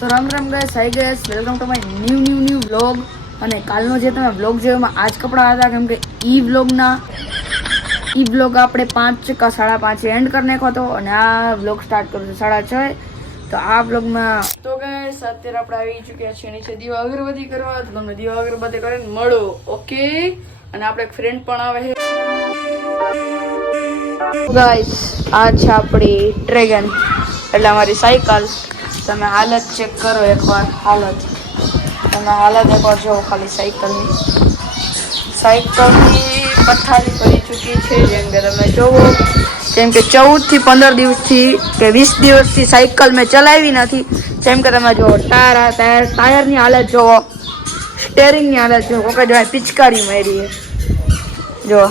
તો રામ રામ ગાય hi guys welcome to my new new new vlog અને કાલનો જે તમે વ્લોગ જોયો એમાં આજ કપડાં હતા, કેમ કે ઈ વ્લોગના ઈ વ્લોગ આપણે પાંચ કા સાડા પાંચે એન્ડ કરી નાખ્યો હતો અને આ વ્લોગ સ્ટાર્ટ કર્યો છે સાડા છ તો આ વ્લોગમાં તો ગેસ અત્યારે આપણે આવી ચૂક્યા છીએ નીચે દીવા અગરબત્તી કરવા. તો તમને દીવા અગરબત્તી કરીને મળો ઓકે અને આપણે એક ફ્રેન્ડ પણ આવે છે. ગાઈસ આ છે આપણી ડ્રેગન એટલે અમારી સાયકલ તમે હાલત ચેક કરો એકવાર, હાલત. તમે હાલત એકવાર જુઓ ખાલી સાયકલની. સાયકલની પથારી પડી ચૂકી છે જેમ કે તમે જોવો કેમ કે ચૌદથી પંદર દિવસથી કે વીસ દિવસથી સાયકલ મેં ચલાવી નથી. જેમ કે તમે જુઓ, ટાયર ટાયર, ટાયરની હાલત જુઓ. સ્ટેરિંગની હાલત જુઓ. કોકે જો પિચકારી મારી જો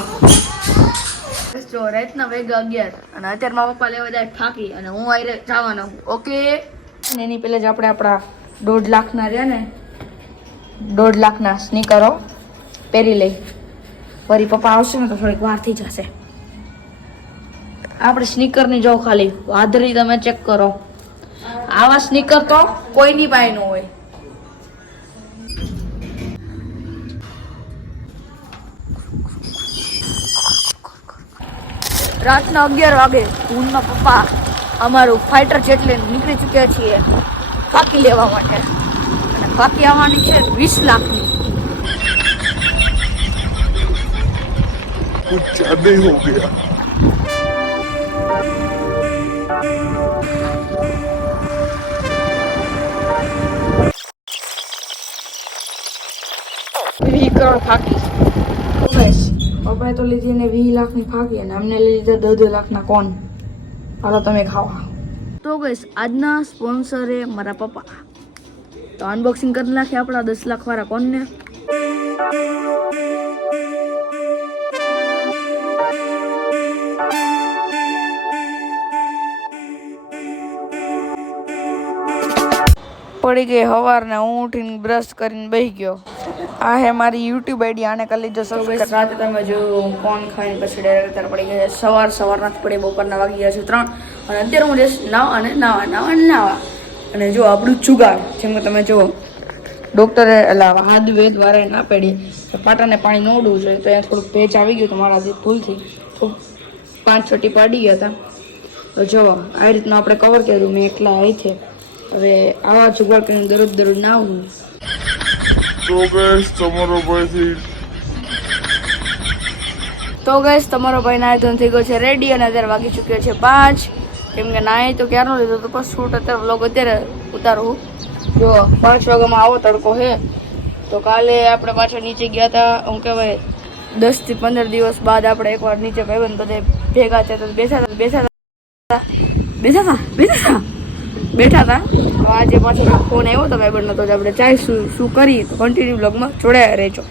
જો રાતના વાગ્યા અગિયાર અને અત્યારે મારા પપ્પા લેવા જાય થાકી અને હું આઈ જવાનો ઓકે? અને એની પહેલાં જ આપણે આપણા દોઢ લાખના રહ્યા ને, દોઢ લાખના સ્નીકરો પહેરી લઈ. વરી પપ્પા આવશે ને તો થોડીક વાર થઈ જશે. આપણે સ્નીકરની જો ખાલી. વાદળી તમે ચેક કરો. આવા સ્નીકર તો કોઈની પાસે ન હોય. રાતના અગિયાર વાગે ઊનમાં પપ્પા અમારું ફાઇટર જેટ લઈને નીકળી ચૂક્યા છીએ ફાકી લેવા માટે અને ફાકી આવવાની છે વીસ લાખની कुछ ज्यादा ही हो गया વીસ કરોડ ફાકી બસ પપ્પાએ તો લીધી ને વીસ લાખની ફાકી અને અમને લઈ લીધા દસ દસ લાખના કોન હાલો, તમે ખાવા તો ગઈશ આજના સ્પોન્સરે મારા પપ્પા. તો અનબોક્સિંગ કરી નાખીએ આપણા દસ લાખ વાળા કોનને. પડી ગઈ સવારને હું ઉઠીને બ્રશ કરીને બેસી ગયો. આ હે મારી યુટ્યુબ આઈડી આને કરી લીધો સબસ્ક્રાઇબ રાતે તમે જો કોણ ખાઈને પછી ડાયરેક્ટ અત્યારે પડી ગયા સવાર સવાર સવારના જ પડી બપોરના વાગી ગયા છે ત્રણ. અને અત્યારે હું જઈશ નાવા અને નાવા નાવા અને નાવા. અને જો આપણું જુગાડ જેમ કે તમે જુઓ ડૉક્ટરે એટલે હાથ વેદ વારે ના પેડી. પાટાને પાણી ન ઉડવું જોઈએ તો અહીંયા થોડુંક ભેજ આવી ગયું તો મારાથી ભૂલથી. થોડુંક પાંચ છોટી પાડી ગયા હતા. તો જુઓ આ રીતનું આપણે કવર કર્યું મેં એકલા અહીંથી હવે આવા જુગાડ કરીને દરરોજ દરરોજ ના આવું તો ગેસ તમારો ભાઈથી તો ગેસ તમારો ભાઈ નાય તો થઈ ગયો છે રેડી અને અત્યારે વાગી ચૂક્યો છે પાંચ. કેમ કે નાય તો ક્યારનો લીધો તો પછી શૂટ અત્યારે વ્લોગ અત્યારે ઉતારું જો પાંચ વાગ્યામાં આવો તડકો છે તો કાલે આપણે પાછળ નીચે ગયા હતા હું કહેવાય દસથી પંદર દિવસ બાદ આપણે એકવાર નીચે ભાઈબંધ બધે ભેગા થયા બેસા બેસાતા બેસાતા બેસાતા બેસાતા બેઠા હતા તો આજે પાછો ફોન આવ્યો હતો ભાઈબંધનો તો આપણે ચાય શું શું કરી? તો કન્ટિન્યુ બ્લોગમાં જોડાયા રહેજો.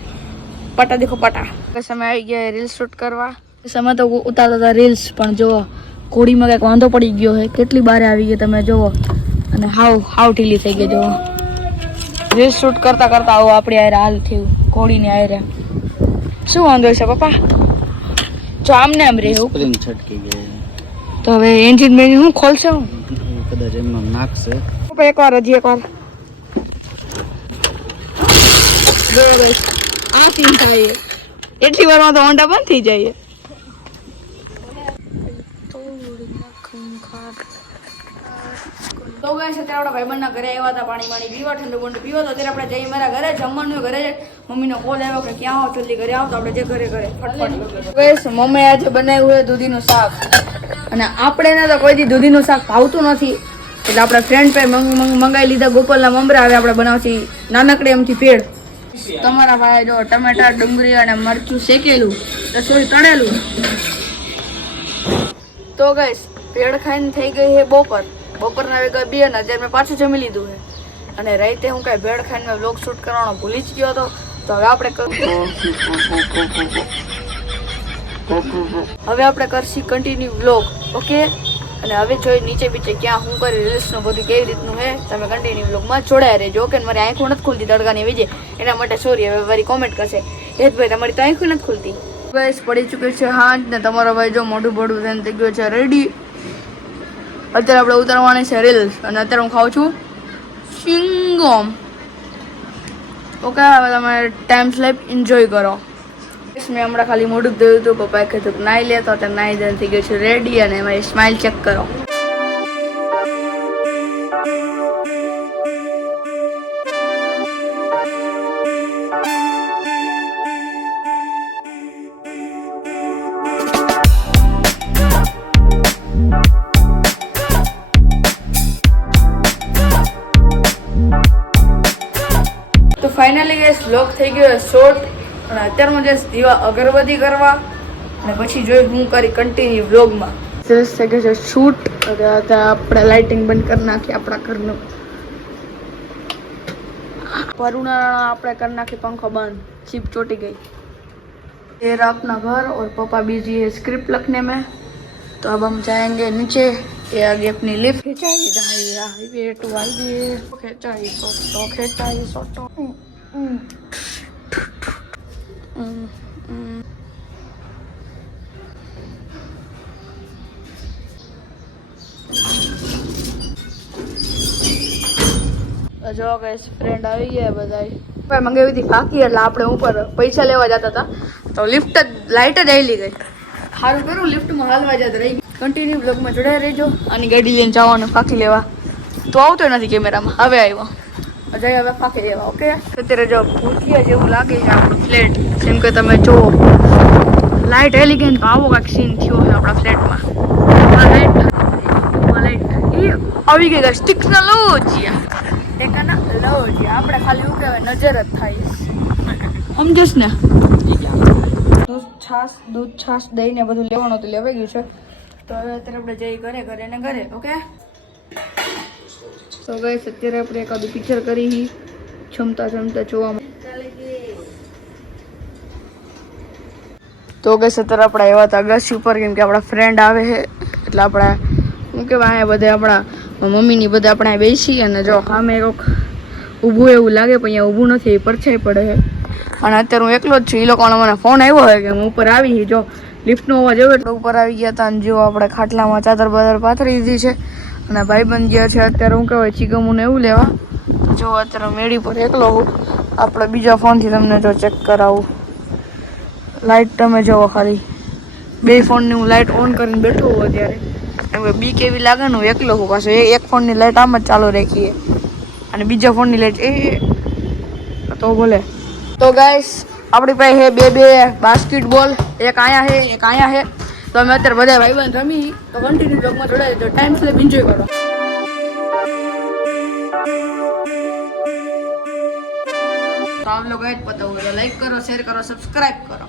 પાટા દેખો પાટા. સમય આવી ગયા રીલ્સ શૂટ કરવા. સમય તો ઉતારતા હતા રીલ્સ પણ જો કોડીમાં કંઈક વાંધો પડી ગયો છે. કેટલી બારે આવી ગઈ તમે જુઓ. અને હાવ હાવ ઢીલી થઈ ગઈ જુઓ. રીલ્સ શૂટ કરતાં કરતાં આવું આપણી આયરે હાલ થયું. ઘોડીની આયરે શું વાંધો છે પપ્પા? જો આમને આમ રહેવું સ્પ્રિંગ છટકી ગઈ. તો હવે એન્જિન બેન્જિન હું ખોલશે? હું કદાચ એમાં નાખશે એકવાર હજી એકવાર. આ સીન થાય. એટલી વારમાં તો હોન્ડા બંધ થઈ જાય. તો ગાઈસ અત્યારે આપણા ભાઈબંધના ઘરે આવ્યા હતા પાણી પાણી પીવા ઠંડુ બંડુ પીવા તો અત્યારે આપણે જઈએ મારા ઘરે જમવાનું ઘરે. જ મમ્મીનો કોલ આવ્યો કે ક્યાં આવો જલ્દી ઘરે આવો તો આપણે જે ઘરે ઘરે. ફટફટ. ગાઈસ મમ્મી આજે બનાવ્યું છે દૂધીનું શાક. અને આપણે એને તો કોઈ દી દૂધીનું શાક ભાવતું નથી. એટલે આપણે ફ્રેન્ડ પે મંગાવી લીધા, ગોપાલના મમરા હવે આપણે બનાવશી નાનકડે એમથી પેડ તમારા ભાઈ જો ટમેટા, ડુંગળી અને મરચું શેકેલું સોરી તળેલું. તો ગઈશ પેડ ખાઈને થઈ ગઈ છે બપોર. બપોરના વાગ્યા બે અને અત્યારે મેં પાછું જમી લીધું છે. અને રાતે હું કાંઈ ભેળ ખાઈને મેં વ્લોગ શૂટ કરવાનો ભૂલી જ ગયો હતો. તો હવે આપણે હવે આપણે કરશી કન્ટિન્યુ વ્લોગ ઓકે? અને હવે જોઈ નીચે બીચે ક્યાં હું કરી રીલ્સનું બધું કેવી રીતનું છે તમે કન્ટિન્યુ બ્લોગમાં જોડાયા રહેજો, ઓકે? મારી આંખો નથી ખુલતી તડકાની વીજે એના માટે સોરી હવે મારી કોમેન્ટ કરશે. હેતભાઈ, તમારી તો આંખો નથી ખુલતી. બસ, પડી ચૂક્યું છે હા ને તમારો ભાઈ જો મોઢું બોડું થઈને થઈ ગયો છે. રેડી અત્યારે આપણે ઉતારવાની છે રીલ્સ અને અત્યારે હું ખાઉં છું સિંગોમ. ઓકે, હવે તમે ટાઈમ સ્લેપ એન્જોય કરો. મેં હમણાં ખાલી મોઢું ધોયું હતું, પપ્પાએ કીધું નાઈ લે તો અત્યારે નાઈ દે થઈ ગયું છે રેડી અને મારી સ્માઇલ ચેક કરો. ફાઇનલી ગેસ લોક થઈ ગયો શોર્ટ અને અત્યારમાં જઈશ દીવા અગરબત્તી કરવા અને પછી જોઈ હું કરી કન્ટિન્યુ વ્લોગમાં સરસ થઈ ગયો છે શૂટ અત્યારે આપણે લાઇટિંગ બંધ કરી નાખી આપણા ઘરનું પરુણા આપણે કરી નાખી પંખો બંધ ચીપ ચોટી ગઈ ये रहा अपना घर और पापा बिजी है स्क्रिप्ट लिखने में तो अब हम जाएंगे नीचे ये आगे अपनी लिफ्ट खिंचाई जाए हाईवे टू हाईवे खिंचाई सोटो खिंचाई सोटो જો કઈ ફ્રેન્ડ આવી ગયા બધાય. ભાઈ મંગાવી હતી ફાકી એટલે આપણે ઉપર પૈસા લેવા જતા હતા. તો લિફ્ટ જ લાઇટ જ આવી ગઈ. સારું કરું લિફ્ટમાં હાલવા જતા રહી. કન્ટિન્યુ બ્લોગમાં જોડાયા રહેજો. અને ગાડી લઈને જવાનું ફાકી લેવા. તો આવતો નથી કેમેરામાં. હવે આવ્યો. હવે ઓકે અત્યારે જો ભૂતિયા જેવું લાગે છે આપણું ફ્લેટ જેમ કે તમે જુઓ લાઇટ ગઈ તો આવો કાંઈક સીન થયો છે આપણા ફ્લેટમાં આવી ગઈ સ્ટિક્સના લોજિયા ટેકાના લોજિયા આપણે ખાલી એવું કહેવાય નજર જ થાય. સમજસ ને? દૂધ છાશ દૂધ છાશ દઈને બધું લેવાનું તો લેવાઈ ગયું છે. તો હવે અત્યારે આપણે જઈ ઘરે ઘરે ને ઘરે ઓકે તો ગઈ અત્યારે આપણે એકાદું પિક્ચર કરી છમતા છમતા જોવામાં તો ગઈ અત્યારે આપણે આવ્યા હતા અગાસી ઉપર કેમ કે આપણા ફ્રેન્ડ આવે છે. એટલે આપણા શું કહેવાય, અહીંયા બધા આપણા મમ્મીની બધા આપણે બેસી અને જો સામે કોક ઊભું એવું લાગે, પણ અહીંયા ઊભું નથી, એ પરછાઈ પડે છે. અને અત્યારે હું એકલો જ છું એ લોકોનો મને ફોન આવ્યો હોય કે હું ઉપર આવી. જો લિફ્ટનો અવાજ આવ્યો એટલે ઉપર આવી ગયા હતા અને જો આપણે ખાટલામાં ચાદર બાદર પાથરી દીધી છે. અને ભાઈબંધ ગયા છે અત્યારે હું કહેવાય ચીગમું એવું લેવા. જો અત્યારે મેળી પર એકલો હું. આપણે બીજા ફોનથી તમને જો ચેક કરાવું. લાઇટ તમે જોવો ખાલી. બે ફોનની હું લાઇટ ઓન કરીને બેઠો હોઉં અત્યારે. એમ બી કેવી લાગે ને હું એકલો હું પાછો એક ફોનની લાઇટ આમ જ ચાલુ રાખીએ. અને બીજા ફોનની લાઇટ એ તો બોલે. તો ગાઈસ આપણી પાસે હે બે બે બાસ્કેટબોલ એક આયા હે, એક આયા હે. તો અમે અત્યારે બધા ભાઈબંધ રમી, તો કન્ટિન્યુ બ્લોગમાં જોડાય તો ટાઈમ સ્લેપ એન્જોય કરો. તો આમ લોકો જ પતાવું લાઈક કરો શેર કરો સબસ્ક્રાઇબ કરો.